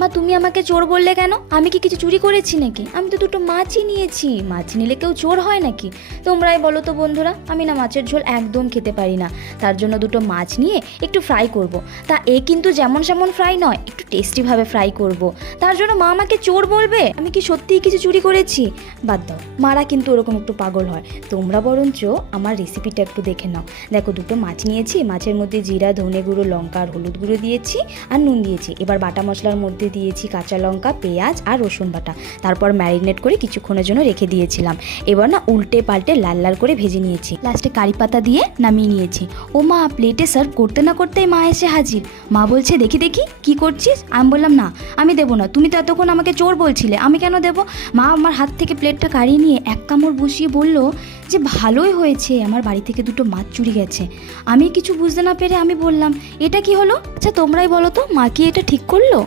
মা তুমি আমাকে চোর বললে কেন? আমি কি কিছু চুরি করেছি নাকি? আমি তো দুটো মাছই নিয়েছি। মাছ নিলে কেউ চোর হয় নাকি? তোমরাই বলো তো বন্ধুরা। আমি না মাছের ঝোল একদম খেতে পারি না, তার জন্য দুটো মাছ নিয়ে একটু ফ্রাই করব। তা এ কিন্তু যেমন সেমন ফ্রাই নয়, একটু টেস্টিভাবে ফ্রাই করব। তার জন্য মা আমাকে চোর বলবে? আমি কি সত্যিই কিছু চুরি করেছি? বাদ দাও, মারা কিন্তু ওরকম একটু পাগল হয়। তোমরা বরঞ্চ আমার রেসিপিটা একটু দেখে নাও। দেখো, দুটো মাছ নিয়েছি, মাছের মধ্যে জিরা, ধনে গুঁড়ো, লঙ্কা আর হলুদ গুঁড়ো দিয়েছি আর নুন দিয়েছি। এবার বাটা মশলার মধ্যে দিয়েছি কাঁচা লঙ্কা, পেঁয়াজ আর রসুন বাটা। তারপর ম্যারিনেট করে কিছুক্ষণের জন্য রেখে দিয়েছিলাম। এবার না উল্টে পাল্টে লাল লাল করে ভেজে নিয়েছি। লাস্টে কারি পাতা দিয়ে নামিয়ে নিয়েছি। ও মা, প্লেটে সার্ভ করতে না করতেই মা এসে হাজির। মা বলছে, দেখি দেখি কি করছিস? আমি বললাম, না আমি দেবো না, তুমি তো এতক্ষণ আমাকে চোর বলছিলে, আমি কেন দেবো? মা আমার হাত থেকে প্লেটটা কাড়িয়ে নিয়ে এক কামড় বসিয়ে বলল যে ভালোই হয়েছে, আমার বাড়ি থেকে দুটো মাছ চুরি গেছে। আমি কিছু বুঝতে না পেরে আমি বললাম, এটা কি হলো? আচ্ছা তোমরাই বলো তো, মা কি এটা ঠিক করলো?